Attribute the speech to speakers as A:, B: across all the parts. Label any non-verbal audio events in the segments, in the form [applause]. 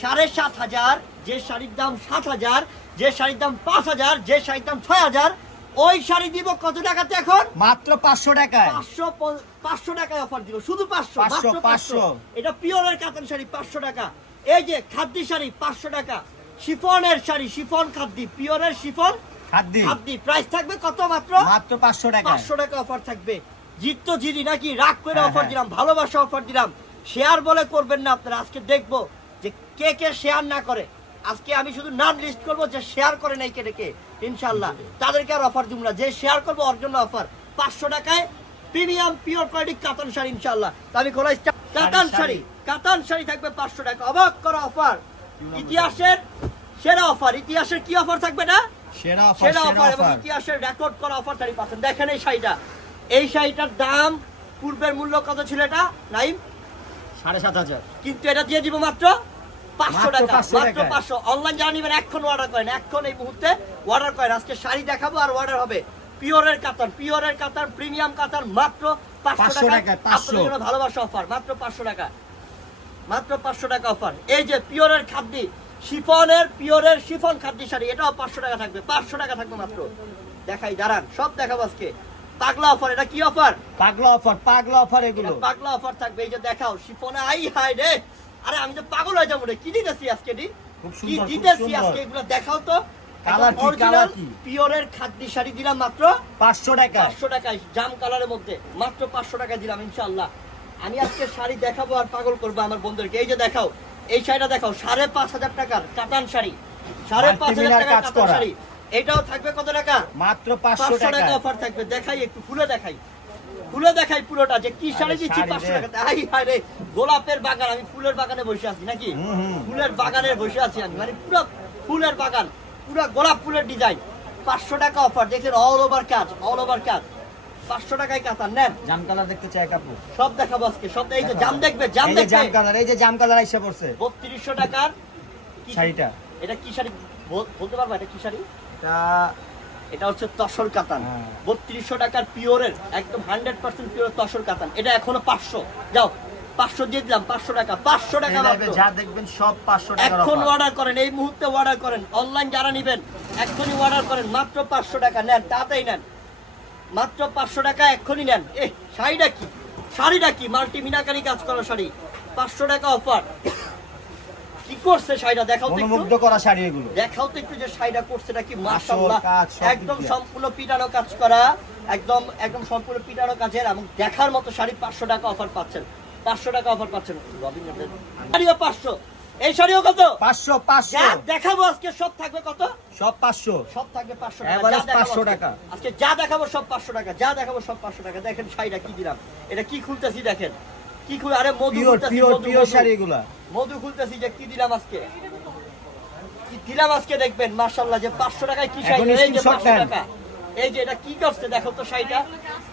A: সাড়ে সাত হাজার যে শাড়ির দাম সাত হাজার যে শাড়ির দাম পাঁচ হাজার যে শাড়ির দাম ছয় হাজার ওই শাড়ি দিব কত টাকাতে এখন?
B: মাত্র পাঁচশো টাকায়।
A: পাঁচশো পাঁচশো টাকায় অফার দিব শুধু পাঁচশো
B: 500,
A: পাঁচশো। এটা পিওরের কাতান শাড়ি পাঁচশো টাকা। এই যে খাদ্যি শাড়ি পাঁচশো টাকা। শিফনের শাড়ি শিফন খাদ্যি পিওরের শিফন
B: খাদ্দি
A: খাদ্যি। প্রাইস থাকবে কত মাত্র?
B: মাত্র পাঁচশো টাকায়।
A: পাঁচশো টাকা অফার থাকবে। জিত তো জিদি নাকি? রাগ করে
B: হ্যাঁ,
A: অফার
B: হ্যাঁ।
A: দিলাম ভালোবাসা অফার দিলাম। শেয়ার বলে করবেন না আপনারা আজকে দেখব। যে কে কে শেয়ার না করে। আজকে আমি শুধু নাম লিস্ট করব যে শেয়ার করে নাই কে কে ইনশাল্লাহ। তাদেরকে আর অফার দিব না। যে শেয়ার করব ওর জন্য অফার পাঁচশো টাকায় প্রিমিয়াম পিওর কোয়ালিটি কাতান শাড়ি ইনশাল্লাহ। আমি খোলাই কাতান
B: শাড়ি।
A: শাড়ি। কাতান শাড়ি থাকবে পাঁচশো টাকা। অবাক করা অফার ইতিহাসের সেরা অফার ইতিহাসের কি অফার থাকবে না?
B: সেরা অফার
A: এবং ইতিহাসের রেকর্ড করা অফার তারই পাচ্ছেন। দেখেন এই শাড়িটা। এই শাড়িটার দাম পূর্বের মূল্য কত ছিল এটা? নাইম?
B: সাড়ে সাত হাজার।
A: কিন্তু এটা দিয়ে দিব মাত্র পাঁচশো
B: মাত্র
A: টাকা মাত্র
B: টাকায়।
A: পাঁচশো। অনলাইন যারা নিবেন এখন অর্ডার করেন এখন এই মুহূর্তে অর্ডার করেন। আজকে শাড়ি দেখাবো আর অর্ডার হবে পিওরের কাতান পিওরের কাতান প্রিমিয়াম কাতান মাত্র
B: 500
A: টাকা আপনাদের জন্য ভালোবাসা অফার মাত্র পাঁচশো টাকা। মাত্র পাঁচশো টাকা অফার এই যে পিওরের খাদ্যি শিফনের পিওরের শিফন খাদ্যি শাড়ি এটাও পাঁচশো টাকা থাকবে পাঁচশো টাকা থাকবে মাত্র। দেখাই দাঁড়ান সব দেখাবো আজকে। পাগলা অফার এটা কি অফার
B: পাগলা অফার পাগলা অফার এগুলো।
A: পাগলা অফার থাকবে এই যে দেখাও শিফনে আই হাই রে! আরে আমি তো পাগল হয়ে যাব রে। কি দিতেছি আজকে
B: খুব
A: কি দিতেছি আজকে? এগুলো দেখাও তো।
B: কালার কি, কালার কি?
A: পিওরের খাদ্যি শাড়ি দিলাম মাত্র
B: পাঁচশো টাকায়।
A: জাম কালারের মধ্যে। মাত্র পাঁচশো টাকা দিলাম ইনশাল্লাহ আমি আজকে শাড়ি দেখাবো আর পাগল করব আমার বন্ধুদেরকে। এই যে দেখাও এই শাড়িটা দেখাও সাড়ে পাঁচ হাজার টাকার কাতান শাড়ি। সাড়ে পাঁচ হাজার টাকার কাতান শাড়ি। এটাও থাকবে কত টাকা?
B: মাত্র পাঁচশো
A: টাকা
B: টাকা
A: অফার থাকবে। দেখাই একটু খুলে দেখাই। খুলে দেখাই পুরোটা যে কি শাড়ি দিচ্ছি পাঁচশো। টাকাতে আই হায় রে গোলাপের বাগান আমি ফুলের বাগানে বসে আছি নাকি। ফুলের বাগানে বসে আছি আমি। মানে পুরো ফুলের বাগান পুরো গোলাপ ফুলের ডিজাইন পাঁচশো টাকা অফার দেখছেন অল ওভার কাজ অল ওভার কাজ পাঁচশো টাকায় কাতার নেন।
B: জাম কালার দেখতে চাই কাপু
A: সব দেখাবো আজকে সব এই যে জাম দেখবে জাম
B: যে জাম কালার এই যে জাম কালার আইসা পড়ছে।
A: বত্রিশশো টাকার কি-
B: শাড়িটা।
A: এটা কি শাড়ি? বলতে পারব এটা কি শাড়ি?
B: এটা
A: এটা হচ্ছে তসর কাতান।
B: হ্যাঁ।
A: বত্রিশশো টাকার পিওরের একদম হান্ড্রেড পার্সেন্ট পিওর তসর কাতান। এটা এখনও পাঁচশো। যাও পাঁচশো দিয়ে দিলাম পাঁচশো টাকা পাঁচশো টাকা
B: যা দেখবেন সব পাঁচশো
A: এখন অর্ডার করেন এই মুহূর্তে অর্ডার করেন। অনলাইন যারা নেবেন এক্ষুনি অর্ডার করেন। মাত্র পাঁচশো টাকা নেন তাতেই নেন। মাত্র পাঁচশো টাকা এক্ষুনি নেন। এ শাড়িটা কি? শাড়িটা কি? মাল্টি মিনাকারি কাজ করা শাড়ি। পাঁচশো টাকা অফার কি করছে শাড়িটা? দেখাও তো একটু।
B: মনোমুগ্ধ করা শাড়ি এগুলো।
A: দেখাও তো একটু যে শাড়িটা করছে এটা কি মাশাআল্লাহ। একদম সম্পূর্ণ পিটানো কাজ করা। একদম একদম সম্পূর্ণ পিটানো কাজের এবং দেখার মতো শাড়ি পাঁচশো টাকা অফার পাচ্ছেন। পাঁচশো টাকা অফার পাচ্ছেন। রবীন্দ্র শাড়িও পাঁচশো। এই শাড়িও কত?
B: পাঁচশো পাঁচশো।
A: যা দেখাবো আজকে সব থাকবে কত?
B: সব পাঁচশো।
A: সব থাকবে পাঁচশো টাকা।
B: Average 500 টাকা।
A: আজকে যা দেখাবো সব পাঁচশো টাকা। যা দেখাবো সব পাঁচশো টাকা। দেখেন শাড়িটা কি দিলাম। এটা কি খুলতেছি দেখেন। কি খুলে আরে মধু খুলতেছি, মধু।
B: শাড়ি এগুলা।
A: মধু খুলতেছি যে কি দিলাম আজকে? কি দিলাম আজকে দেখবেন মাশাল্লাহ যে পাঁচশো টাকায় কি শাড়ি? এই যে পাঁচশো টাকা। এই যে এটা কি করছে দেখো তো শাড়িটা?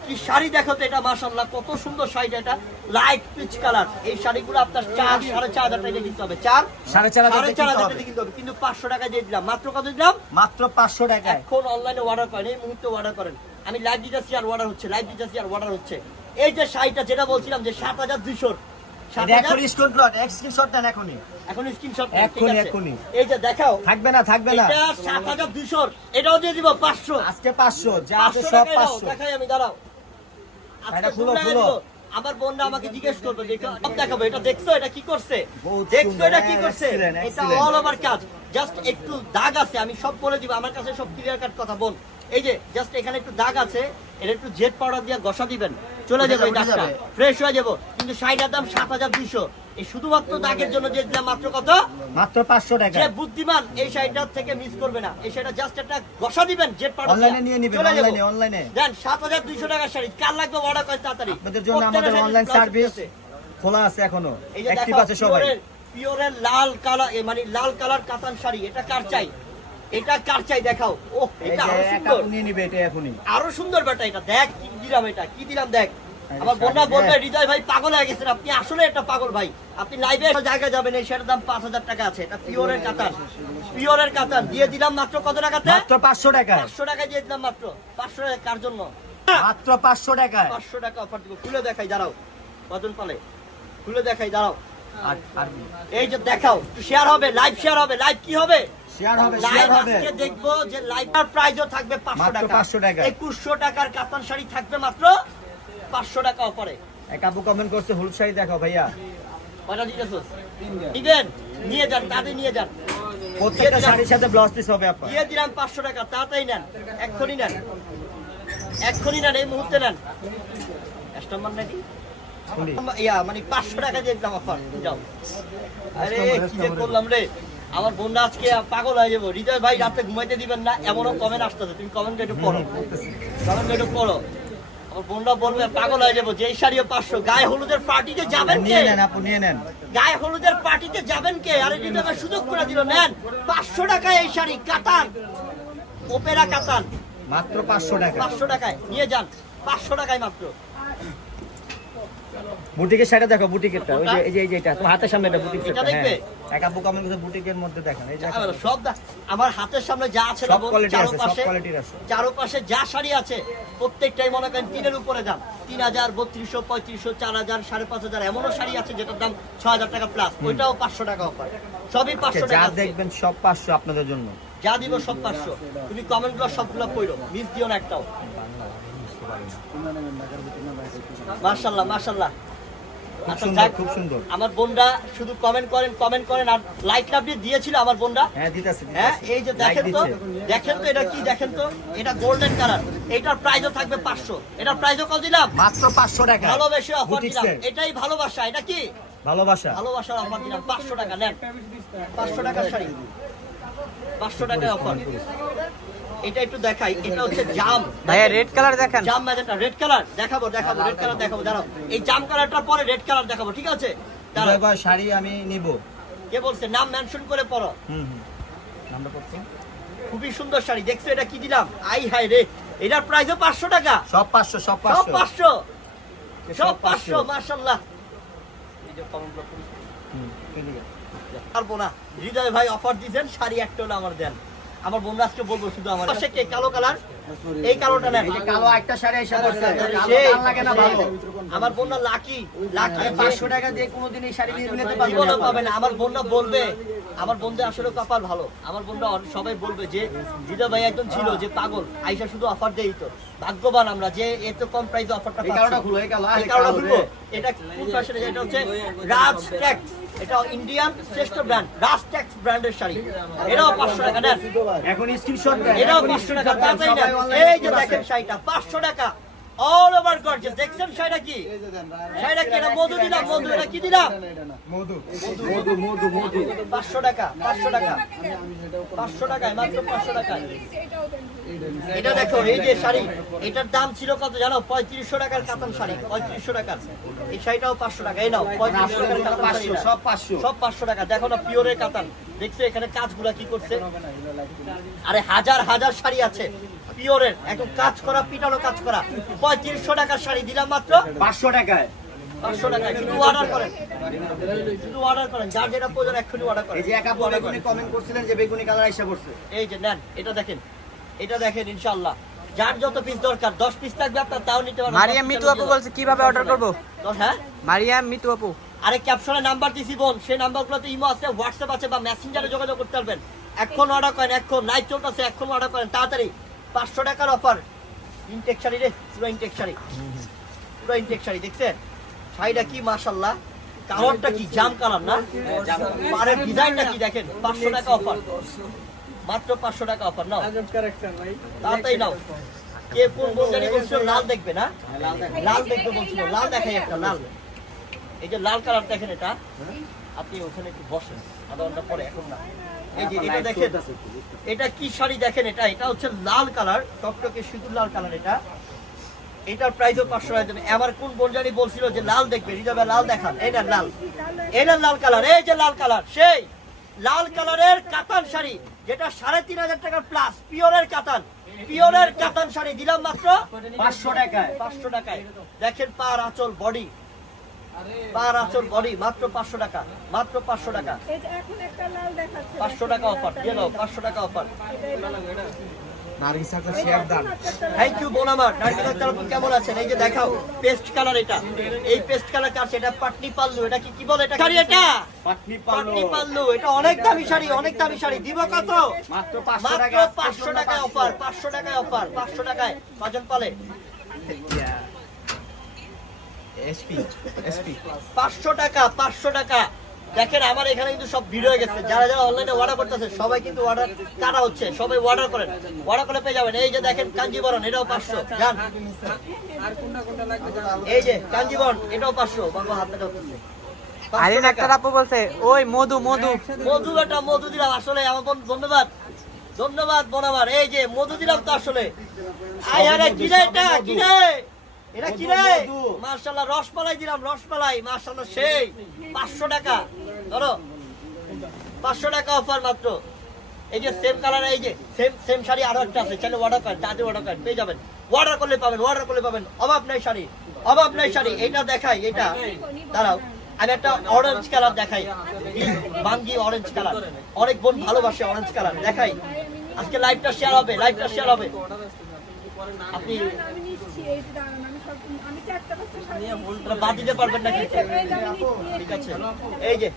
A: কি শাড়ি দেখো তো এটা মাশাল্লাহ কত সুন্দর শাড়িটা এটা। লাইট পিচ কালার এই শাড়িগুলো আপনার চার সাড়ে চার হাজার টাকা দিতে হবে। চার?
B: সাড়ে চার হাজার টাকা কিনতে হবে।
A: টাকা কিনতে পাঁচশো টাকা দিয়ে দিলাম। মাত্র কত দিলাম?
B: মাত্র পাঁচশো টাকায়।
A: এখন অনলাইনে অর্ডার করেন। এই মুহূর্তে অর্ডার করেন। আমি লাইভ দিতেছি আর অর্ডার হচ্ছে লাইভ দিতেছি আর অর্ডার হচ্ছে। এই যে শাড়িটা যেটা বলছিলাম যে সাত হাজার দুইশোর আমার বোনরা আমাকে জিজ্ঞেস করবে যে এটা সব দেখাবো এটা দেখছ এটা কি করছে? দেখছ এটা কি
B: হ্যাঁ,
A: করছে? এটা অল ওভার কাজ। জাস্ট একটু দাগ আছে আমি সব বলে দিব আমার কাছে সব ক্লিয়ার কাট কথা বোন। এই যে জাস্ট এখানে একটু দাগ আছে এটা একটু জেট পাউডার দিয়ে ঘষা দিবেন। চলে যাবে এই দাগটা। ফ্রেশ হয়ে যাব। কিন্তু শাড়িটার দাম সাত হাজার দুইশো। এই শুধুমাত্র দাগের জন্য দিয়ে দিলাম মাত্র কত?
B: মাত্র পাঁচশো টাকা।
A: যে বুদ্ধিমান এই শাড়িটার থেকে মিস করবে না। এই শাড়িটা জাস্ট একটা ঘষা দিবেন জেট পাউডার
B: অনলাইনে নিয়ে নিবেন অনলাইনে অনলাইনে
A: দেন সাত হাজার দুইশো টাকার শাড়ি। কার লাগবে অর্ডার করে তাড়াতাড়ি?
B: আপনাদের জন্য আমাদের অনলাইন সার্ভিস খোলা আছে এখনও।
A: এই যে
B: অ্যাক্টিভ
A: দেখো
B: আছে সবাই।
A: পিওরের পিওরের লাল কালার মানে লাল কালার কাতান শাড়ি। এটা কার চাই? এটা কার চাই দেখাও? ও এটা
B: আরও
A: সুন্দর।
B: নিয়ে নিবে এটা এখনই।
A: আরও সুন্দর বেটা এটা। দেখ কি দিলাম এটা কি দিলাম দেখ। আমার বোনরা বলবে হৃদয় ভাই পাগল হয়ে গেছেন। আপনি আসলে একটা পাগল ভাই। আপনি লাইভে জায়গায় যাবেন এই শাড়ির দাম পাঁচ হাজার টাকা আছে। এটা পিওরের কাতান পিওরের কাতান দিয়ে দিলাম মাত্র কত টাকাতে?
B: মাত্র পাঁচশো টাকায়।
A: পাঁচশো টাকা দিয়ে দিলাম মাত্র। পাঁচশো টাকা কার জন্য?
B: মাত্র পাঁচশো টাকায়।
A: পাঁচশো টাকা অফার দিব। খুলে দেখাই দাঁড়াও। কজন পালে? খুলে দেখাই দাঁড়াও। এই যে দেখাও শেয়ার হবে লাইভ শেয়ার হবে লাইভ কি হবে?
B: শেয়ার হবে শেয়ার হবে।
A: আজকে দেখব যে থাকবে পাঁচশো
B: মাত্র
A: টাকা।
B: 500 টাকা।
A: একুশশো টাকার কাতান শাড়ি থাকবে মাত্র পাঁচশো টাকা অফারে
B: এক আপু কমেন্ট করছে হলুদ শাড়ি দেখাও ভাইয়া।
A: কয়টা নিয়ে যান তাদের নিয়ে যান।
B: প্রত্যেকটা শাড়ির সাথে ব্লাউজ পিস হবে আপা
A: দিয়ে দিলাম পাঁচশো টাকা তাড়াতাড়ি নেন এক্ষুনি নেন। এক্ষুনি নেন এই মুহূর্তে নেন। কাস্টমার নাকি। ইয়া মানে পাঁচশো টাকা দিয়ে দিলাম অফার যাও। আরে কি যে করলাম রে? আমার বোনরা আজকে পাগল হয়ে যাব। হৃদয় ভাই রাতে ঘুমাইতে দিবেন না এমনও কমেন্ট আসতেছে। তুমি কমেন্ট একটু পড়ো। কমেন্ট একটু পড়ো। আমার বোনরা বলবে পাগল হয়ে যাব। যে এই শাড়িও পাঁচশো গায়ে হলুদের পার্টিতে যাবেন কে?
B: নিয়ে নেন আপু নিয়ে নেন।
A: গায়ে হলুদের পার্টিতে যাবেন কে? আরে হৃদয় ভাই সুযোগ করে দিল নেন। পাঁচশো টাকায় এই শাড়ি কাতান। ওপেরা কাতান।
B: মাত্র পাঁচশো টাকা।
A: পাঁচশো টাকায়। নিয়ে যান। পাঁচশো টাকায় মাত্র।
B: বুটিকের শাড়ি দেখো বুটিকেরটা। ওই যে এই যে এই যে এটা তোমার হাতের সামনে এটা বুটিক সেটটা হ্যাঁ। এক আপু কমেন্ট করছে বুটিকের মধ্যে দেখেন এই দেখো
A: সব আমার হাতের সামনে যা আছে
B: সব quality আছে, সব quality আছে।
A: চারোপাশে যা শাড়ি আছে প্রত্যেকটাই মনে করেন তিনের উপরে দাম। তিন হাজার বত্রিশশো পঁয়ত্রিশশো চার হাজার সাড়ে পাঁচ হাজার এমনও শাড়ি আছে যেটার দাম ছ হাজার টাকা প্লাস ওইটাও পাঁচশো টাকা অফার সবই পাঁচশো
B: আচ্ছা, যা
A: টাকা
B: দেখবেন সব পাঁচশো আপনাদের জন্য।
A: যা দিব সব পাঁচশো। তুমি কমেন্টগুলো সবগুলো পড়ো মিস দিও না একটাও। মার্শাল্লাহ মার্শাল্লাহ
B: খুব
A: আচ্ছা,
B: সুন্দর
A: আমার বোনরা শুধু কমেন্ট করেন কমেন্ট করেন আর লাইক লাভ দিয়েছিল আমার বোনরা।
B: হ্যাঁ দিতেছে
A: হ্যাঁ এই যে দেখেন তো দেখেন তো এটা কি দেখেন তো এটা গোল্ডেন কালার এটার প্রাইসও থাকবে পাঁচশো। এটার প্রাইসও কত দিলাম?
B: মাত্র টাকা।
A: ভালোবেসে অফার দিলাম। এটাই ভালোবাসা এটা কি?
B: ভালোবাসা।
A: ভালোবাসার অফার দিলাম পাঁচশো টাকা নেন। পাঁচশো টাকার শাড়ি। পাঁচশো টাকায় অফার এটা একটু দেখাই এটা হচ্ছে [laughs] জাম।
C: ভাইয়া রেড কালার দেখান।
A: জাম ম্যাজেন্টা রেড কালার দেখাবো দেখাবো রেড কালার দেখাবো দাঁড়াও। এই জাম কালারটার পরে রেড কালার দেখাবো ঠিক আছে? দাঁড়াও।
B: ভাই, শাড়ি আমি নিব।
A: কে বলছে? নাম মেনশন করে পড়ো।
B: হুম হুম। নামটা করছি
A: খুবই সুন্দর শাড়ি। দেখছ এটা কি দিলাম? আই হাই রে এটার প্রাইসও পাঁচশো টাকা।
B: সব পাঁচশো সব
A: সব
B: পাঁচশো।
A: পাঁচশো সব পাঁচশো।
B: 500
A: মার্শাল্লাহ
B: হুম, এদিকে।
A: পারব না। হৃদয় ভাই অফার দিয়েছেন শাড়ি একটা হলে আমার দেন। আমার বোনরা বলব শুধু আমার কালো কালার? এই কালোটা নেন।
B: কালো একটা শাড়ি এসে পড়ছে। কালো লাগে না ভালো?
A: আমার বোনরা লাকি। লাকি।
B: আমি পাঁচশো টাকা দিয়ে কোনোদিন এই শাড়ি নিয়ে নিতে পারব না।
A: পাবে না। আমার বোনরা বলবে। আমার বোনদের আসলে কপাল ভালো। আমার বোনরা সবাই বলবে যে হৃদয় ভাই একজন ছিল যে পাগল। আইসা শুধু অফার দেই তো। ভাগ্যবান আমরা যে এত কম প্রাইসে অফারটা
B: এই কালোটা খুলো, এই কালো,
A: এই এটা কোন ফ্যাশনে এটা হচ্ছে রাজ ট্যাক্স এটা ইন্ডিয়ান শ্রেষ্ঠ ব্র্যান্ড রাজ ট্যাক্স ব্র্যান্ডের শাড়ি। এটাও পাঁচশো টাকা নেন।
B: এখন স্ক্রিনশট
A: এটাও
B: এখন
A: পাঁচশো টাকা।
B: Screenshot দেন,
A: তাড়াতাড়ি নেন। এই যে দেখেন শাড়িটা পাঁচশো টাকা অল ওভার গর্জিয়াস দেখছেন শাড়িটা কি শাড়িটা কি এটা মধু দিলাম মধু এটা কি দিলাম
B: মধু
A: পাঁচশো টাকা পাঁচশো টাকা পাঁচশো টাকায় মাত্র পাঁচশো টাকায় এটা দেখো এই যে শাড়ি এটার দাম ছিল কত জানো পঁয়ত্রিশশো টাকার কাতান শাড়ি পঁয়ত্রিশশো টাকার এই শাড়িটাও পাঁচশো টাকা এই নাও পঁয়ত্রিশশো টাকার কাতান শাড়ি
B: সব পাঁচশো
A: সব পাঁচশো টাকা দেখো না পিওরের কাতান দেখছ এখানে কাজগুলা কি করছে আরে হাজার হাজার শাড়ি আছে পিওরের একদম কাজ করা পিটানো কাজ করা। পঁয়ত্রিশশো টাকার শাড়ি দিলাম মাত্র।
B: পাঁচশো টাকায়।
A: পাঁচশো টাকায় শুধু অর্ডার করেন। শুধু অর্ডার করেন যার যেটা প্রয়োজন এক্ষুনি অর্ডার করেন।
B: এই যে একা বেগুনি কমেন্ট করছিলেন যে বেগুনি কালার এসে পড়ছে।
A: এই যে নেন এটা দেখেন এটা দেখেন ইনশাআল্লাহ। যার যত পিস দরকার দশ পিস থাকবে আপনার তাও নিতে পারবেন।
C: মারিয়াম মিতু আপু বলছে কীভাবে অর্ডার করব?
A: দশ- হ্যাঁ?
C: মারিয়াম মিতু আপু।
A: আরে ক্যাপশনে নাম্বার দিছি বোন। সেই নাম্বারগুলোতে ইমো আছে হোয়াটসঅ্যাপ আছে বা মেসেঞ্জারে যোগাযোগ করতে পারবেন। এখন অর্ডার করেন এখন লাইভ চলতেছে এখন অর্ডার করেন তাড়াতাড়ি। পাঁচশো টাকার অফার ইনটেক শাড়ি রে পুরো ইনটেক শাড়ি। পুরো ইনটেক শাড়ি দেখছেন? শাড়িটা কি মাশাল্লাহ কালারটা কি জাম কালার না? আরে ডিজাইনটা কি দেখেন? পাঁচশো টাকা অফার মাত্র পাঁচশো টাকা অফার নাও। তাড়াতাড়ি নাও। কে কোন বলজারি বলছিল লাল দেখবে না? লাল দেখবে বলছিল। লাল দেখাই একটা লাল। এই যে লাল কালার দেখেন এটা। আপনি ওখানে একটু বসেন। আধা ঘণ্টা পরে এখন না। এটা দেখেন এটা কি শাড়ি দেখেন? এটা এটা হচ্ছে লাল কালার টকটকে সিঁদুর লাল কালার এটা। এটার প্রাইসও পাঁচশো টাকা আমার কোন বনজানি বলছিল যে লাল দেখবে? হৃদয় লাল দেখান। এটা লাল। এটা লাল কালার। এই যে লাল কালার সেই। লাল কালারের কাতান শাড়ি যেটা সাড়ে তিন হাজার টাকার প্লাস পিওরের কাতান। পিওরের কাতান শাড়ি দিলাম মাত্র
B: পাঁচশো টাকায়।
A: পাঁচশো টাকায়। দেখেন পার আঁচল বডি পার আঁচল বডি মাত্র পাঁচশো টাকা মাত্র পাঁচশো টাকা।
D: এই যে এখন একটা লাল দেখাচ্ছে।
A: পাঁচশো টাকা অফার দিয়ে দাও পাঁচশো টাকা অফার থ্যাংক ইউ বোন আমার। কেমন আছেন? এই যে দেখাও পেস্ট কালার এটা। এই পেস্ট কালার কার এটা পাটনি পাল্লু এটা কি কি বলে এটা শাড়ি এটা?
B: পাটনি
A: পাটনি পাল্লু এটা অনেক দামি শাড়ি অনেক দামি শাড়ি। দিব কত?
B: মাত্র 500 টাকা
A: পাঁচশো টাকায় অফার পাঁচশো টাকায় অফার পাঁচশো টাকায়। পাঁচজন পালে?
D: এসপি এসপি
A: পাঁচশো টাকা পাঁচশো টাকা। দেখেন আমার এখানে কিন্তু সব ভিড় হয়ে গেছে। যারা যারা অনলাইনে অর্ডার করতেছে সবাই কিন্তু অর্ডার কাটা হচ্ছে? সবাই অর্ডার করেন। অর্ডার করে পেয়ে যাবেন। এই যে দেখেন কাঞ্জিবরণ এটাও পাঁচশো। যান। এই যে কাঞ্জিবরণ এটাও পাঁচশো। বাবা হাতে ঢুকতেছে
C: আরিন আক্তার আপু বলছে ওই মধু মধু।
A: মধু একটা মধু দিলাম। আসলে আমার ধন্যবাদ। ধন্যবাদ আমার এই যে মধু দিলাম তো আসলে। আয় আরে কি রে এটা? কি রে? এটা কি রে?
B: মধু।
A: মার্শাল্লাহ রসমালাই দিলাম, রসমালাই। মার্শাল্লাহ সেই। পাঁচশো টাকা। ধরো। পাঁচশো টাকা অফার মাত্র। এই যে সেম কালার এই যে সেম সেম শাড়ি আরও একটা আছে। চাইলে অর্ডার করেন তাদের অর্ডার করেন, পেয়ে যাবেন। অর্ডার করলে পাবেন অর্ডার করলে পাবেন। অভাব নাই শাড়ি, অভাব নাই শাড়ি। এটা দেখাই এটা দাঁড়াও, আমি একটা অরেঞ্জ কালার দেখাই। বাঙ্গি অরেঞ্জ কালার অনেক বোন ভালোবাসে অরেঞ্জ কালার দেখাই। আজকে লাইভটা শেয়ার হবে লাইভটা শেয়ার হবে। আপনি বাদ দিতে পারবেন না কিন্তু।
E: এই যে আমি নিচ্ছি,
A: ঠিক আছে। এই যে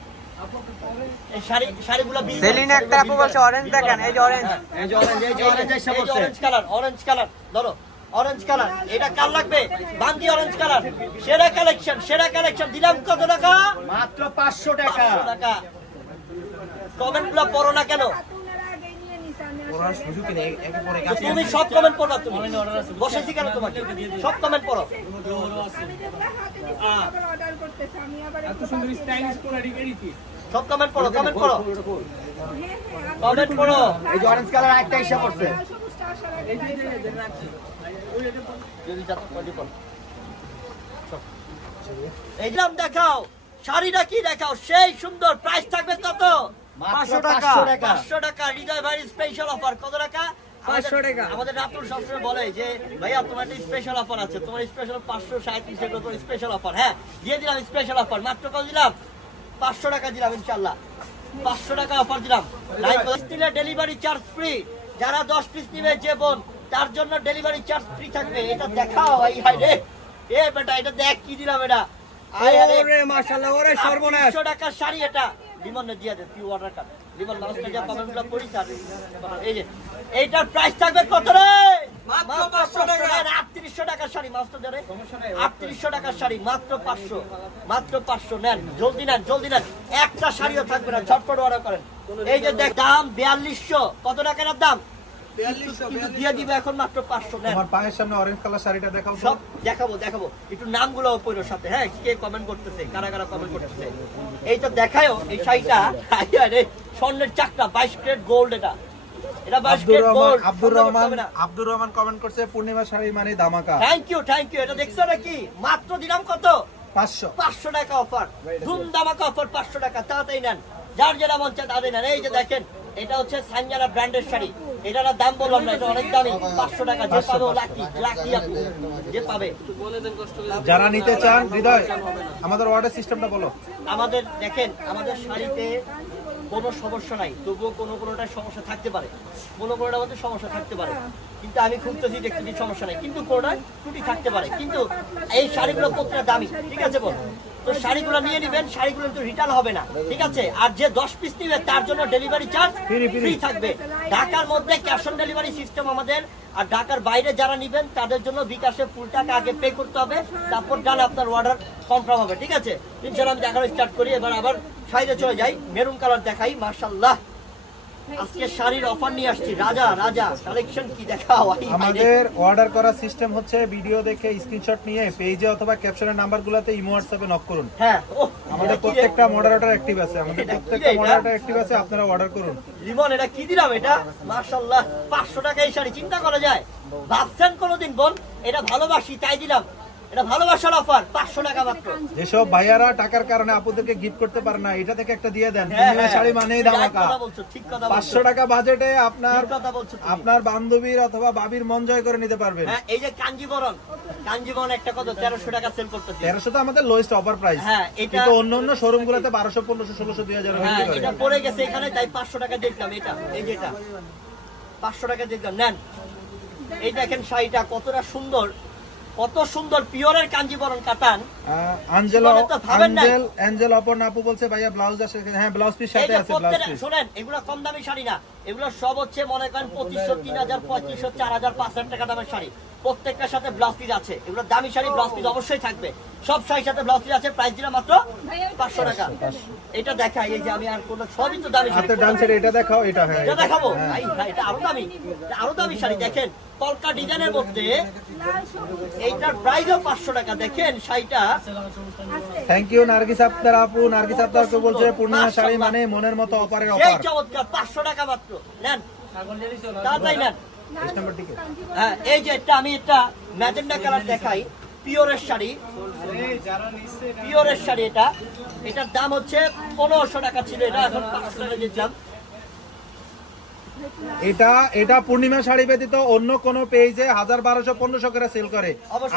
A: এই শাড়ি শাড়িগুলো বিল
C: সেলিন আক্তার আপু বলছে অরেঞ্জ দেখেন এই যে অরেঞ্জ
B: এই যে অরেঞ্জ এই যে অরেঞ্জ এসে পড়ছে
A: অরেঞ্জ কালার অরেঞ্জ কালার ধরো অরেঞ্জ কালার এটা কার লাগবে? বাঙ্গি অরেঞ্জ কালার সেরা কালেকশন সেরা কালেকশন দিলাম কত টাকা?
B: মাত্র 500 টাকা।
A: 500 টাকা। কমেন্টগুলো পড়ো না কেন
E: হাতে ওনারা আগেই নিয়ে
D: সুযোগ নেই একে পরে
A: তো তুমি সব কমেন্ট পড়বা তুমি তোমাকে সব কমেন্ট পড়ো
E: আবার order করতেছে, আমি আবার একটু পাঠিয়ে দেব।
A: সব কমেন্ট পড়ো কমেন্ট পড়ো
E: হ্যাঁ, হ্যাঁ,
A: কমেন্ট পড়ো
B: এই যে অরেঞ্জ কালার একটা এসে পড়ছে
E: লাল সবুজটা আসার আগে লাইট
A: যদি যাতে পড়ি পড়ো এই দেখাও শাড়িটা কি দেখাও সেই সুন্দর প্রাইস থাকবে কত 500 টাকা।
B: 500 টাকা।
A: হৃদয় ভাই স্পেশাল অফার কত টাকা?
C: 500 টাকা।
A: আমাদের রাতুল সবসময় বলে যে ভাইয়া তোমার একটা স্পেশাল অফার আছে। তোমার স্পেশাল পাঁচশো সাঁত্রিশ এগুলো স্পেশাল অফার হ্যাঁ দিয়ে দিলাম স্পেশাল অফার মাত্র কত দিলাম? পাঁচশো টাকা দিলাম ইনশাল্লাহ পাঁচশো টাকা অফার দিলাম। দিলে ডেলিভারি চার্জ ফ্রি যারা দশ পিস নিবে যে বোন তার জন্য ডেলিভারি চার্জ ফ্রি থাকবে। এটা দেখাও এই হাই রে। এ বেটা এটা দেখ কি দিলাম এটা। আরে
B: ওরে মাশাআল্লাহ ওরে সর্বনাশ।
A: 800 টাকার শাড়ি এটা। লিমনে দিয়ে দেন পিউ ওয়াটার কর লিমন লাস্টে যা পাবেনগুলো এই যে এইটার প্রাইস থাকবে কত রে? মাত্র 500 টাকা। 3800 টাকার শাড়ি মাত্র দে রে। 3800 টাকার শাড়ি মাত্র 500 মাত্র 500 নেন জলদি নেন জলদি নেন। একটা শাড়িও থাকবে না ঝটপট অর্ডার করেন। এই যে দেখ দাম 4200 কত টাকার দাম? কিন্তু দিয়ে দিবে এখন মাত্র 500
F: আমার পায়ের সামনে অরেঞ্জ কালার শাড়িটা দেখাও
A: সব দেখাবো দেখাবো। একটু নামগুলো পড়ো সাথে হ্যাঁ? কে কমেন্ট করতেছে কারা কারা কমেন্ট করতেছে? এই দেখায়ও এই শাড়িটা। আরে স্বর্ণের চাকরা বাইশ ক্যারেট গোল্ড এটা। এটা বাইশ
F: আব্দুর রহমান
A: গোল্ড
F: আব্দুর রহমান আব্দুর রহমান কমেন্ট করছে পূর্ণিমা শাড়ি মানে ধামাকা।
A: থ্যাংক ইউ থ্যাংক ইউ এটা দেখছ নাকি মাত্র দিলাম কত?
F: পাঁচশো।
A: পাঁচশো টাকা অফার ধুম দামাকা অফার পাঁচশো টাকা। তাড়াতাড়ি নেন। যার যেটা মন চায় তাদের নেন। এই যে দেখেন এটা হচ্ছে সানজানা ব্র্যান্ডের শাড়ি। এটার দাম বললাম না এটা অনেক দামি। পাঁচশো টাকা যে পাবে লাকি লাকি আপু যে পাবে।
F: যারা নিতে চান হৃদয় আমাদের অর্ডার সিস্টেমটা বলো।
A: আমাদের দেখেন আমাদের শাড়িতে কোনো সমস্যা নাই তবুও কোনো কোনোটা সমস্যা থাকতে পারে। কোনো কোনোটা মধ্যে সমস্যা থাকতে পারে। কিন্তু আমি খুঁজতেছি যে কিছু সমস্যা নাই। কিন্তু কোনোটা ত্রুটি থাকতে পারে। কিন্তু এই শাড়িগুলো প্রত্যেকটা দামি ঠিক আছে বল তো শাড়িগুলো নিয়ে নেবেন শাড়িগুলো কিন্তু রিটার্ন হবে না ঠিক আছে? আর যে দশ পিস নিবে তার জন্য ডেলিভারি চার্জ ফ্রি থাকবে। ঢাকার মধ্যে ক্যাশ অন ডেলিভারি সিস্টেম আমাদের আর ঢাকার বাইরে যারা নিবেন, তাদের জন্য বিকাশে ফুল টাকা আগে পে করতে হবে। তারপর ডান আপনার অর্ডার কনফার্ম হবে, ঠিক আছে? ইনশাল্লাহ আমি দেখানো স্টার্ট করি, এবার আবার সাইডে চলে যাই মেরুন কালার দেখাই মার্শাল্লাহ আজকে শাড়ির অফার নিয়ে আসছি। রাজা রাজা কালেকশন কি দেখাও।
F: আমাদের অর্ডার করার সিস্টেম হচ্ছে ভিডিও দেখে স্ক্রিনশট নিয়ে পেজে অথবা ক্যাপশনের নাম্বারগুলোতে ইমো হোয়াটসঅ্যাপে নক করুন।
A: হ্যাঁ
F: আমাদের? প্রত্যেকটা মডারেটর অ্যাক্টিভ আছে। আমাদের প্রত্যেকটা মডারেটর অ্যাক্টিভ আছে আপনারা অর্ডার করুন।
A: লিমন এটা কি দিলাম এটা? মার্শাল্লাহ পাঁচশো টাকা এই শাড়ি চিন্তা করা যায়। ভাবছেন কোনোদিন বোন? এটা ভালোবাসি তাই দিলাম। এটা ভালোবাসার অফার পাঁচশো টাকা মাত্র।
F: যেসব ভাইয়ারা টাকার কারণে আপুদেরকে গিফট করতে পারে না এটা থেকে একটা দিয়ে দেন।
A: হ্যাঁ,
F: পূর্ণিমা
A: হ্যাঁ।
F: শাড়ি মানেই ধামাকা
A: কথা বলছো, ঠিক কথা বলছো।
F: পাঁচশো টাকা বাজেটে আপনার
A: কথা বলছো
F: আপনার বান্ধবীর অথবা বাবির মন জয় করে নিতে পারবেন।
A: হ্যাঁ এই যে কাঞ্জিবরণ কাঞ্জিবরণ একটা কত? তেরোশো টাকা সেল করতেছি।
F: তেরোশো তো আমাদের লোয়েস্ট অফার প্রাইস
A: হ্যাঁ, এটা-
F: কিন্তু অন্য অন্য শোরুম গুলোতে বারোশো পনেরোশো ষোলোশো দুই হাজার
A: হ্যাঁ এটা পড়ে গেছে এখানে তাই পাঁচশো টাকা দেখলাম এটা এই যে এটা পাঁচশো টাকা দিয়ে দিলাম নেন। এই দেখেন শাড়িটা কতটা সুন্দর। কত সুন্দর পিওরের কাঞ্জিবরণ কাতান
F: আঞ্জেলা
A: আঞ্জেল ভাবেন
F: আঞ্জেল অ্যাঞ্জেল অপর্ণা আপু বলছে ভাইয়া ব্লাউজ আছে হ্যাঁ ব্লাউজ পিস সাথে আছে ব্লাউজ পিস
A: শোনেন এগুলো কম দামি শাড়ি না। এগুলো সব হচ্ছে মনে করেন পঁচিশশো তিন হাজার পঁয়ত্রিশশো চার হাজার পাঁচ হাজার টাকা দামের শাড়ি। প্রত্যেকটার সাথে ব্লাউজ পিস আছে। এগুলো দামি শাড়ি ব্লাউজ পিস অবশ্যই থাকবে। সব শাড়ির সাথে ব্লাউজ পিস আছে প্রাইস দিলাম মাত্র পাঁচশো টাকা। এটা দেখাই এই যে আমি আর কোনো সবই তো দামি শাড়ি।
F: হাতের ডান সাইডে এটা দেখাও এটা হ্যাঁ
A: এটা। দেখাবো?
F: হ্যাঁ।
A: ভাই ভাই এটা আরও দামি আরও দামি শাড়ি দেখেন কলকা ডিজাইনের মধ্যে এইটার প্রাইসও পাঁচশো টাকা। দেখেন শাড়িটা
F: থ্যাংক ইউ নার্গিস আক্তার আপু। নার্গিস আক্তার আপু বলছে পূর্ণিমা শাড়ি মানে মনের মতো অপারের
A: সেই
F: অপার
A: চমৎকার পাঁচশো টাকা মাত্র। নেন। তাড়াতাড়ি নেন। হ্যাঁ এই যে এটা আমি একটা ম্যাজেন্ডা কালার দেখাই। পিওরের শাড়ি। পিওরের শাড়ি এটা। এটার দাম হচ্ছে পনেরোশো টাকা ছিল এটা এখন পাঁচশো টাকা দিচ্ছিলাম
F: এটা এটা পূর্ণিমা শাড়ি ব্যতীত অন্য কোন পেজে হাজার বারোশো পনেরোশো করে সেল করে।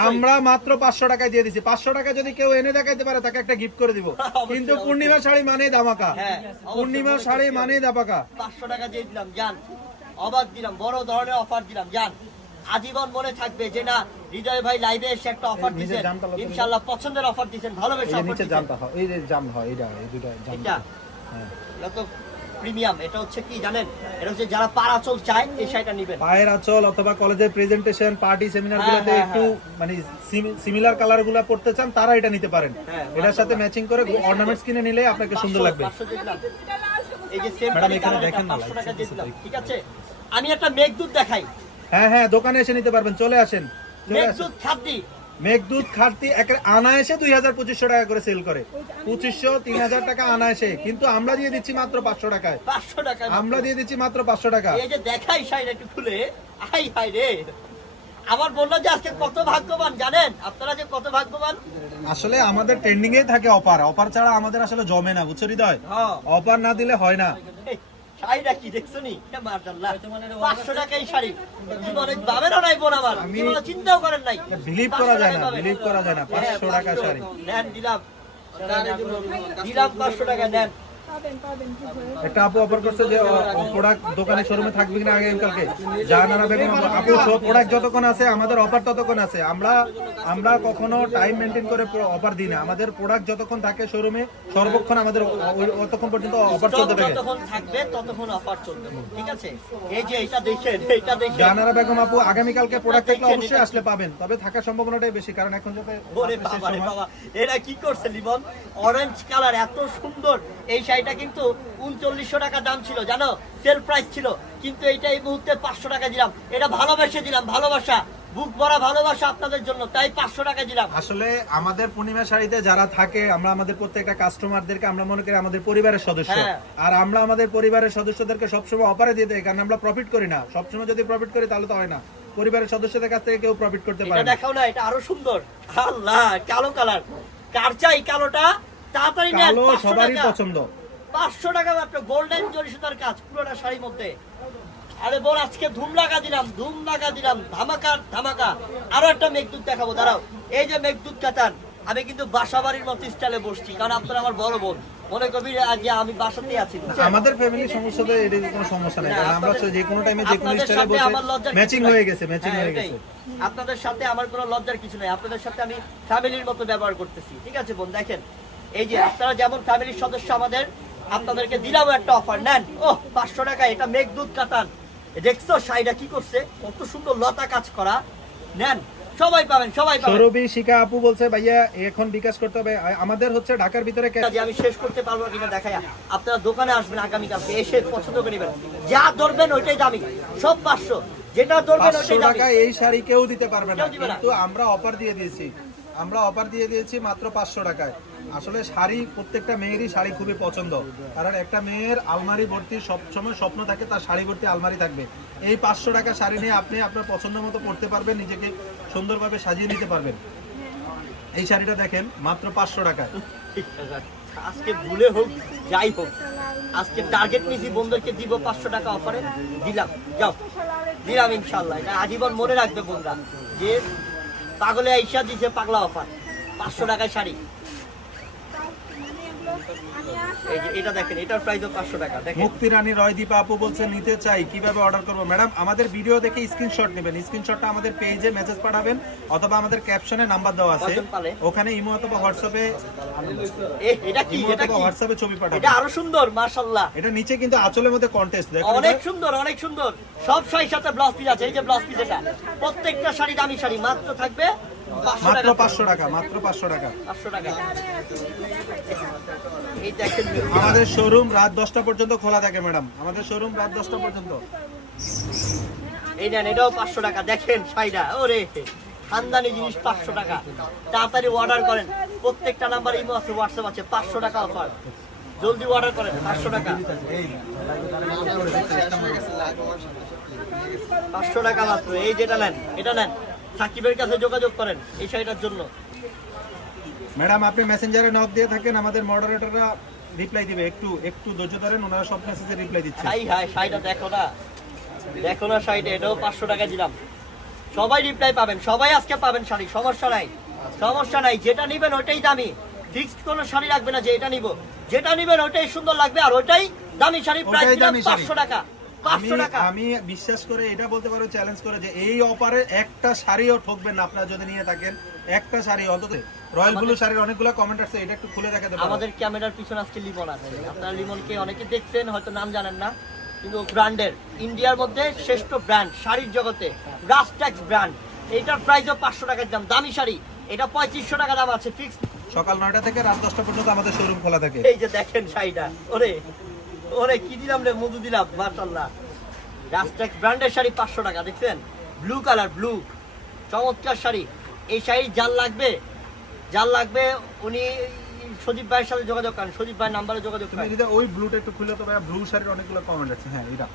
F: আমরা মাত্র পাঁচশো টাকায় দিয়ে দিচ্ছি পাঁচশো টাকা যদি কেউ এনে দেখাইতে পারে তাকে একটা গিফট করে দিব। [laughs] কিন্তু পূর্ণিমা শাড়ি মানে দামাকা।
A: হ্যাঁ,
F: পূর্ণিমা শাড়ি মানে দামাকা।
A: পাঁচশো টাকা দিয়ে দিলাম যান। অবাক দিলাম বড় ধরনের অফার দিলাম। যান আজীবন মনে থাকবে যে না হৃদয় ভাই লাইভে এসে একটা অফার
F: নিজের
A: দিচ্ছেন ইনশাল্লাহ পছন্দের অফার দিচ্ছেন ভালোবেসে অফার দিচ্ছেন
F: জামটা হয় এই যে জাম হয় এটা এই দুটা জাম।
A: এটা?
F: হ্যাঁ।
A: এটা তো প্রিমিয়াম এটা হচ্ছে কি জানেন? এটা হচ্ছে যারা পারাচল চায় এই শাড়িটা নেবেন।
F: পায়ের আঁচল অথবা কলেজের প্রেজেন্টেশন পার্টি সেমিনার
A: হ্যাঁ,
F: গুলোতে
A: হ্যাঁ,
F: একটু মানে সিমিলার কালারগুলা পড়তে চান তারা এটা নিতে পারেন।
A: হ্যাঁ,
F: এটার সাথে ম্যাচিং করে অর্নামেন্টস কিনে নিলে আপনাকে সুন্দর লাগবে।
A: এই যে সেম কালার
F: এখানে দেখেন না,
A: 500 টাকা
F: light
A: দিয়ে দিলাম
F: চলতেছে।
A: ঠিক আছে? আমি একটা মেঘদূত দেখাই।
F: হ্যাঁ হ্যাঁ দোকানে এসে নিতে পারবেন চলে আসেন
A: মেঘদূত খাদ্যি।
F: মেঘদূত খাটতি একের আনায়াসে দুই হাজার পঁচিশশো টাকা করে সেল করে। পঁচিশশো তিন হাজার টাকা আনায়াসে কিন্তু আমরা দিয়ে দিচ্ছি মাত্র পাঁচশো টাকায়।
A: পাঁচশো টাকা
F: আমরা দিয়ে দিচ্ছি মাত্র পাঁচশো টাকা।
A: এই যে দেখাই শাড়িটা একটু খুলে আই হাই রে। আমার বলল যে আজকে কত ভাগ্যবান জানেন? আপনারা যে কত ভাগ্যবান?
F: আসলে আমাদের ট্রেন্ডিং এ থাকে অপার। অপার ছাড়া আমাদের আসলে জমে না বুঝছ হৃদয়?
A: হ্যাঁ।
F: অপার না দিলে হয় না।
A: শাড়িটা কি দেখছ নি? মার্শাল্লাহ পাঁচশো টাকা এই শাড়ি। অনেক দামেরও নাই বোন আমার। চিন্তাও করেন নাই।
F: বিলিভ করা যায় না বিলিভ করা যায় না।
A: হ্যাঁ,
F: পাঁচশো টাকা শাড়ি।
A: নেন দিলাম। দিলাম পাঁচশো টাকা নেন।
F: একটা আপু অফার করছে যে প্রোডাক্ট দোকানে শোরুমে থাকবে কিনা আগে কালকে জাহানারা বেগম আপু, আপু প্রোডাক্ট যতক্ষণ আছে আমাদের অফার ততক্ষণ আছে। আমরা আমরা কখনো টাইম মেনটেন করে অফার দিই না। আমাদের প্রোডাক্ট যতক্ষণ থাকে শোরুমে সর্বক্ষণ আমাদের অতক্ষণ পর্যন্ত অফার চলতে থাকে।
A: যতক্ষণ থাকবে ততক্ষণ অফার চলবে। ঠিক আছে? এই যে এটা দেখেন এটা দেখেন।
F: জাহানারা বেগম আপু আগামীকালকে প্রোডাক্ট থাকলে অবশ্যই আসলে পাবেন। তবে থাকার সম্ভাবনাটাই বেশি কারণ এখন যাতে
A: ওরে বাবা এরা কি করছে লিমন অরেঞ্জ কালার এত সুন্দর এই শাড়িটা কিন্তু উনচল্লিশশো টাকা দাম ছিল জানো? সেল প্রাইস ছিল কিন্তু এইটা এই মুহূর্তে পাঁচশো টাকা দিলাম। এটা ভালোবেসে দিলাম ভালোবাসা। বুক ভরা ভালোবাসা আপনাদের জন্য তাই পাঁচশো টাকা দিলাম।
F: আসলে আমাদের পূর্ণিমা শাড়িতে যারা থাকে আমরা আমাদের প্রত্যেকটা কাস্টমারদেরকে আমরা মনে করি আমাদের পরিবারের সদস্য।
A: হ্যাঁ।
F: আর আমরা আমাদের পরিবারের সদস্যদেরকে সবসময় অপারে দিয়ে দেয় কারণ আমরা প্রফিট করি না। সবসময় যদি প্রফিট করি তাহলে তো হয় না। পরিবারের সদস্যদের কাছ থেকে কেউ প্রফিট করতে পারে
A: দেখাও না এটা আরও সুন্দর। আল্লাহ কালো কালার। কার চাই কালোটা? তাড়াতাড়ি
F: কালো সবারই পছন্দ।
A: পাঁচশো টাকা মাত্র গোল্ডেন জরি সুতার কাজ পুরোটা শাড়ির মধ্যে। আরে বল আজকে ধুম লাগা দিলাম ধুম লাগা দিলাম। ধামাকার ধামাকা। আরও একটা মেঘদূত দেখাবো দাঁড়াও। এই যে মেঘদূত কাতান আমি কিন্তু বাসা বাড়ির মতো স্টাইলে বসছি কারণ আপনারা আমার বড় বোন। মনে করবি যে আমি বাসাতেই আছি।
F: আমাদের ফ্যামিলি সমস্যাতে এটা কোনো সমস্যা নেই আমরা যে কোনো টাইমে যে কোনো স্টাইলে বসে ম্যাচিং হয়ে গেছে ম্যাচিং
A: হয়ে
F: গেছে।
A: আপনাদের সাথে আমার কোনো লজ্জার কিছু নাই আপনাদের সাথে আমি ফ্যামিলির মতো ব্যবহার করতেছি ঠিক আছে বোন? দেখেন এই যে আপনারা যেমন ফ্যামিলির সদস্য আমাদের আপনাদেরকে দিলাম একটা অফার নেন। ও পাঁচশো টাকা এটা মেঘদূত কাতান। দেখছ শাড়িটা কি করছে? কত সুন্দর লতা কাজ করা। নেন সবাই পাবেন সবাই পাবেন।
F: সৌরভী শিখা আপু বলছে ভাইয়া এখন বিকাশ করতে হবে। আমাদের হচ্ছে ঢাকার ভিতরে
A: যে আমি শেষ করতে পারব কিনা দেখাই। আপনারা দোকানে আসবেন আগামীকালকে এসে পছন্দ করে নেবেন। যা ধরবেন ওইটাই দামি। সব পাঁচশো। যেটা ধরবেন ওইটাই দামি।
F: টাকা এই শাড়ি কেউ দিতে পারবে না। কিন্তু আমরা অফার দিয়ে দিয়েছি। আমরা অফার দিয়ে দিয়েছি মাত্র পাঁচশো টাকায়। আসলে শাড়ি, প্রত্যেকটা মেয়েরই শাড়ি খুবই পছন্দ। কারণ একটা মেয়ের আলমারি ভর্তি সবসময় স্বপ্ন থাকে, তার শাড়ি ভর্তি আলমারি থাকবে। এই পাঁচশো টাকা শাড়ি নিয়ে আপনি আপনার পছন্দ মতো পড়তে পারবেন, নিজেকে সুন্দরভাবে সাজিয়ে নিতে পারবেন। এই শাড়িটা দেখেন, মাত্র পাঁচশো টাকায়।
A: আজকে ভুলে হোক, যাই হোক, আজকে টার্গেট নিয়েছি, বন্ধুকে দিব পাঁচশো টাকা অফারে দিলাম, যাও। দিলাম ইনশাল্লাহ এটা আজীবন মনে রাখবে বন্ধুরা, যে পাগলে আইসা দিছে পাগলা অফার পাঁচশো টাকায় শাড়ি। এটা দেখেন এটার প্রাইসও পাঁচশো টাকা
F: মুক্তি রানী রয়দীপা আপু বলছেন নিতে চাই কীভাবে অর্ডার করব? ম্যাডাম আমাদের ভিডিও দেখে স্ক্রিনশট নেবেন। স্ক্রিনশটটা আমাদের পেজে মেসেজ পাঠাবেন অথবা আমাদের ক্যাপশনে নাম্বার দেওয়া আছে। ওখানে ইমো অথবা হোয়াটসঅ্যাপে
A: এ, এটা কি? এটা কি?
F: হোয়াটসঅ্যাপে ছবি পাঠাবেন।
A: এটা আরও সুন্দর মাশাল্লাহ
F: এটা নিচে কিন্তু আঁচলের মধ্যে কন্টেস্ট দেখো
A: অনেক সুন্দর অনেক সুন্দর। সব শাড়ির সাথে ব্লাউজ পিস আছে এই যে ব্লাউজ পিস এটা। প্রত্যেকটা শাড়ি দামি শাড়ি মাত্র থাকবে
F: মাত্র পাঁচশো টাকা মাত্র পাঁচশো টাকা।
A: পাঁচশো টাকা। এই দেখেন
F: আমাদের শোরুম রাত দশটা পর্যন্ত খোলা থাকে ম্যাডাম আমাদের শোরুম রাত দশটা পর্যন্ত।
A: এই নেন এটাও পাঁচশো টাকা। দেখেন শাড়িটা ওরে। খানদানি জিনিস পাঁচশো টাকা। তাড়াতাড়ি অর্ডার করেন। প্রত্যেকটা নাম্বার ইমো আছে হোয়াটসঅ্যাপ আছে পাঁচশো টাকা অফার জলদি অর্ডার করেন পাঁচশো টাকা। পাঁচশো টাকা মাত্র এই যেটা নেন এটা নেন। সাকিবের কাছে যোগাযোগ করেন এই শাড়িটার জন্য।
F: ম্যাডাম আপনি মেসেঞ্জারে নক দিয়ে থাকেন আমাদের মডারেটররা রিপ্লাই দিবে। একটু একটু ধৈর্য ধরেন ওনারা সব মেসেজে রিপ্লাই দিচ্ছে।
A: হাই হাই শাড়িটা দেখো না। দেখো না শাড়িটা এটাও পাঁচশো টাকা দিলাম। সবাই রিপ্লাই পাবেন সবাই আজকে পাবেন শাড়ি সমস্যা নাই। সমস্যা নাই যেটা নিবেন ওইটাই দামি। ফিক্সড কোনো শাড়ি রাখবে না যে এটা নিব। যেটা নিবেন ওইটাই সুন্দর লাগবে আর ওইটাই দামি শাড়ি প্রাইস
F: ওটাই
A: পাঁচশো টাকা।
F: আমি আমি বিশ্বাস করে এটা বলতে পারো চ্যালেঞ্জ করে যে এই অফারে একটা শাড়িও ঠকবেন না আপনারা যদি নিয়ে থাকেন। একটা শাড়ি অন্তত রয়্যাল ব্লু শাড়ির অনেকগুলো কমেন্ট আসছে এটা একটু খুলে দেখাতে পারো।
A: আমাদের ক্যামেরার পিছনে আজকে লিমন আছে। আপনারা লিমনকে অনেকে দেখছেন হয়তো নাম জানেন না কিন্তু ব্র্যান্ডের ইন্ডিয়ার মধ্যে শ্রেষ্ঠ ব্র্যান্ড শাড়ির জগতে রাস্ট্যাক্স ব্র্যান্ড এইটার প্রাইসও পাঁচশো টাকার দাম। দামি শাড়ি এটা পঁয়ত্রিশশো টাকা দাম আছে ফিক্সড
F: সকাল নয়টা থেকে রাত দশটা পর্যন্ত আমাদের শোরুম খোলা থাকে।
A: এই যে দেখেন শাড়িটা ওরে। ওরে কি দিলাম রে? মধু দিলাম মাশাল্লাহ রাস্ট্যাক্স ব্র্যান্ডের শাড়ি পাঁচশো টাকা দেখছেন? ব্লু কালার ব্লু চমৎকার শাড়ি। এই শাড়ি যার লাগবে যার লাগবে উনি সজীব ভাইয়ের সাথে যোগাযোগ করেন। সজীব ভাইয়ের নাম্বারে যোগাযোগ করেন।
F: যদি ওই ব্লুটা একটু খুলে তো ভাইয়া ব্লু শাড়ির অনেকগুলো কমেন্ট আছে। হ্যাঁ এটা।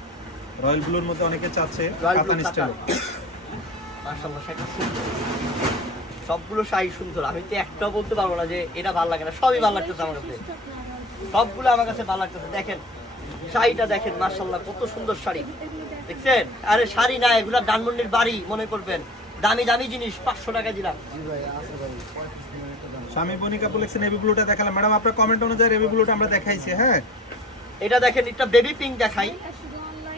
F: রয়্যাল ব্লুর মধ্যে অনেকে চাচ্ছে কাতান স্টাইল
A: মাশাআল্লাহ সবগুলো শাড়ি সুন্দর। আমি তো একটাও বলতে পারব না যে এটা ভালো লাগে না। সবই ভালো লাগতেছে আমার কাছে। সবগুলো আমার কাছে ভালো লাগতেছে। দেখেন শাড়িটা দেখেন মাশাআল্লাহ কত সুন্দর শাড়ি। দেখছেন? আরে শাড়ি না এগুলা ডানমন্ডির বাড়ি মনে করবেন। দামি দামি জিনিস পাঁচশো টাকা দিলাম।
F: স্বামী বনিকা বলেছে নেভি ব্লুটা দেখালাম। ম্যাডাম আপনার কমেন্ট অনুযায়ী নেভি ব্লুটা আমরা দেখাইছি হ্যাঁ?
A: এটা দেখেন একটা বেবি পিঙ্ক দেখাই।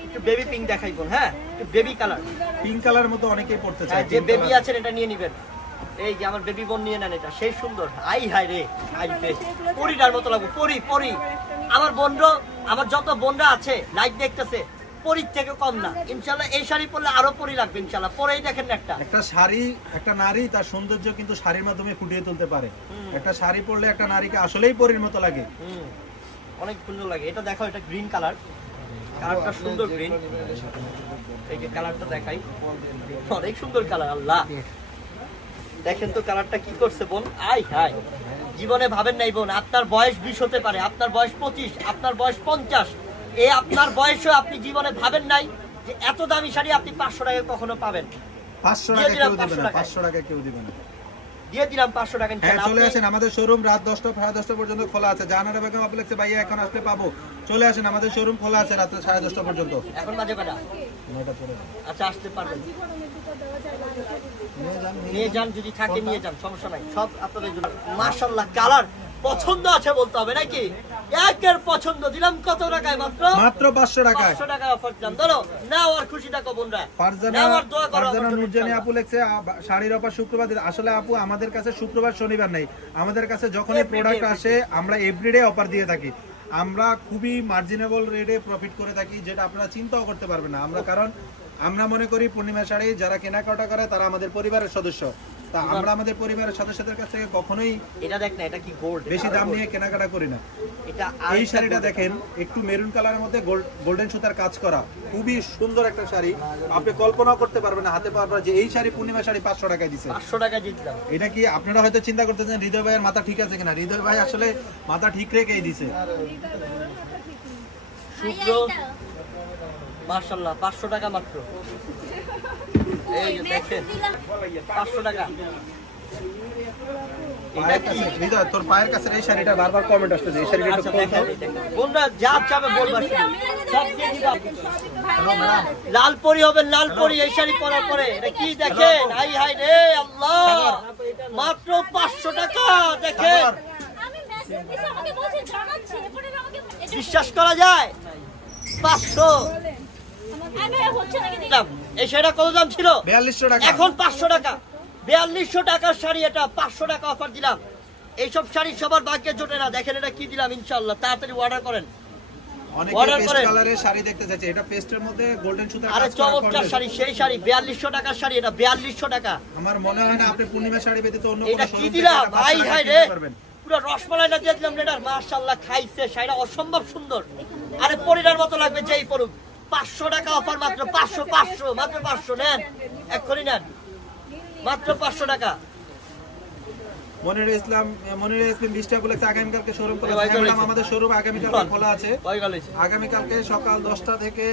A: একটু বেবি পিঙ্ক দেখাই বোন হ্যাঁ? একটু বেবি কালার
F: পিঙ্ক কালার মতো অনেকেই পড়তে
A: হ্যাঁ
F: চায়
A: যে বেবি আছেন এটা নিয়ে নিবেন। এই যে আমার বেবি বোন নিয়ে নেন এটা সেই সুন্দর। আই হাই রে আই রে পরিটার মতো লাগবে পরি পরি। আমার বোনরা আমার যত বোনরা আছে লাইভ দেখতেছে পরির থেকে কম না। ইনশাল্লাহ এই শাড়ি পরলে আরও পরি লাগবে ইনশাল্লাহ। পরেই দেখেন না একটা।
F: একটা শাড়ি একটা নারী তার সৌন্দর্য কিন্তু শাড়ির মাধ্যমে ফুটিয়ে তুলতে পারে। একটা শাড়ি পরলে একটা নারীকে আসলেই পরীর মতো লাগে।
A: অনেক সুন্দর লাগে। এটা দেখো এটা গ্রিন কালার কালারটা সুন্দর গ্রিন এই যে কালারটা দেখাই। অনেক সুন্দর কালার আল্লাহ। দেখেন তো কালারটা কি করছে বোন? আই হাই জীবনে ভাবেন নাই বোন আপনার বয়স বিশ হতে পারে আপনার বয়স পঁচিশ আপনার বয়স পঞ্চাশ। এ আপনার বয়সেও আপনি জীবনে ভাবেন নাই যে এত দামি শাড়ি আপনি পাঁচশো টাকা কখনো পাবেন।
F: পাঁচশো টাকা কেউ দিবে না পাঁচশো টাকা কেউ দিবে না।
A: দিয়ে দিলাম পাঁচশো টাকা
F: হ্যাঁ চলে আসেন। আমাদের শোরুম রাত দশটা সাড়ে দশটা পর্যন্ত খোলা আছে। জাহানারা বেগম আপনি লিখছে ভাইয়া এখন আসলে পাবো। চলে আসেন আমাদের শোরুম খোলা আছে রাত সাড়ে দশটা পর্যন্ত।
A: এখন বাজে কটা?
F: নয়টা চলে
A: আচ্ছা আসতে পারবেন। নিয়ে যান যদি থাকে নিয়ে যান সমস্যা নাই। সব আপনাদের জন্য। মার্শাল্লাহ কালার পছন্দ আছে বলতে হবে নাকি? একের পছন্দ দিলাম কত টাকায় মাত্র?
F: মাত্র পাঁচশো টাকায়।
A: পাঁচশো টাকা অফার দিলাম। ধরো নাও আর খুশি থাকো বোনরা
F: ফারজানা
A: দোয়া করো
F: ফারজানা নুরজানি আপু লেখছে শাড়ির অফার শুক্রবার। আসলে আপু আমাদের কাছে শুক্রবার শনিবার নেই। আমাদের কাছে যখনই প্রোডাক্ট আসে আমরা এভরিডে অফার দিয়ে থাকি। আমরা খুবই মার্জিনেবল রেটে প্রফিট করে থাকি যেটা আপনারা চিন্তাও করতে পারবেন না। আমরা কারণ আমরা মনে করি পূর্ণিমা শাড়ি যারা কেনাকাটা করে তারা আমাদের পরিবারের সদস্য। তা আমরা আমাদের পরিবারের সদস্যদের কাছ থেকে কখনোই
A: এটা দেখ না এটা কি গোল্ড
F: বেশি দাম নিয়ে কেনাকাটা করি না।
A: এটা
F: এই শাড়িটা দেখেন একটু মেরুন কালারের মধ্যে গোল্ডেন সুতার কাজ করা। খুবই সুন্দর একটা শাড়ি। আপনি কল্পনাও করতে পারবেন না হাতে পাওয়ার যে এই শাড়ি পূর্ণিমা শাড়ি পাঁচশো টাকায় দিচ্ছে
A: পাঁচশো টাকা দিয়ে দিলাম
F: এটা কি আপনারা হয়তো চিন্তা করতেছেন হৃদয় ভাইয়ের মাথা ঠিক আছে কিনা? হৃদয় ভাই আসলে মাথা ঠিক রেখেই দিছে।
A: শুক্র মার্শাল্লাহ পাঁচশো টাকা মাত্র। এই যে দেখেন। পাঁচশো টাকা। এটা
F: পায়ের
A: কি
F: কাছে হৃদয় তোর পায়ের কাছে এই শাড়িটা বারবার কমেন্ট আসতেছে এই শাড়িটা একটু
A: আচ্ছা যা চাবে বলবা। লাল পরি হবে লাল পরি এই শাড়ি পরার পরে। এটা কি দেখেন? হাই হাই রে আল্লাহ। মাত্র পাঁচশো টাকা দেখেন।
G: দিছে, আমাকে বলছে জানাচ্ছি এরপরে আমাকে এটা-
A: বিশ্বাস করা যায়? পাঁচশো।
G: আমি হচ্ছে নাকি?
A: এই শাড়িটা কত দাম ছিল?
F: বিয়াল্লিশশো টাকা।
A: এখন পাঁচশো টাকা। বিয়াল্লিশশো টাকার শাড়ি এটা পাঁচশো টাকা অফার দিলাম। এইসব শাড়ি সবার ভাগ্যে জোটে না। দেখেন এটা কি দিলাম ইনশাল্লাহ তাড়াতাড়ি অর্ডার করেন। অসম্ভব সুন্দর। আরে পরিটার মতো লাগবে যেই পড়ুক পাঁচশো টাকা অফার মাত্র পাঁচশো পাঁচশো মাত্র পাঁচশো নেন। এক্ষুনি নেন। মাত্র পাঁচশো টাকা।
F: মনির ইসলাম মনির ইসলাম বলেছে আগামীকালকে শোরুম খোলা ম্যাডাম, আমাদের শোরুম আগামীকাল খোলা আছে। আগামীকালকে সকাল দশটা থেকে